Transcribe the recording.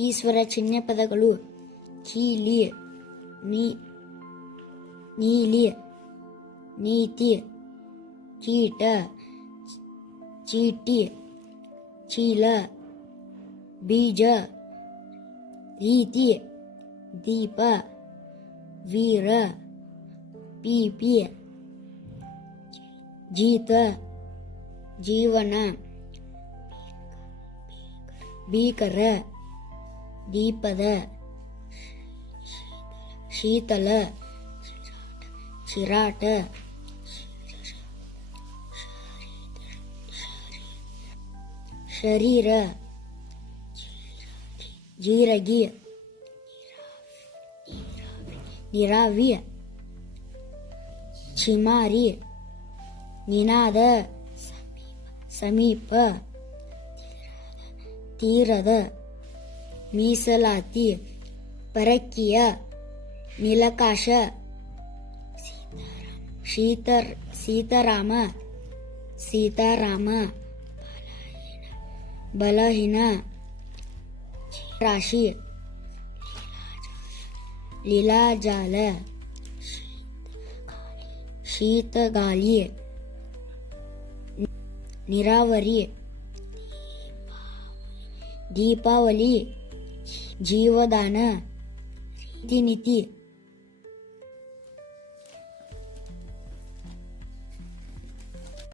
ಈಶ್ವರ ಚಿಹ್ನೆ ಪದಗಳು ಕೀಲಿ, ನೀ, ನೀಲಿ, ನೀತಿ, ಕೀಟ, ಚೀಟಿ, ಚೀಲ, ಬೀಜ ರೀತಿ ದೀಪ, ವೀರ, ಪಿಪಿ, ಜೀತ, ಜೀವನ ಭೀಕರ ದೀಪದ ಶೀತಲ ಚಿರಾಟ ಶರೀರ ಜೀರಗಿ ನೀರಾವಿ ಚಿಮಾರಿ ನಿನಾದ ಸಮೀಪ ತೀರದ ಮೀಸಲಾತಿ ಪರಕೀಯ ನೀಲಕಾಶ ಶೀತರ್ ಸೀತಾರಾಮ ಸೀತಾರಾಮ ಬಲಹೀನ ರಾಶಿ ಲೀಲಾಜಾಲ ಶೀತಗಾಳಿ ನೀರಾವರಿ ದೀಪಾವಳಿ ಜೀವದಾನ ರೀತಿನೀತಿ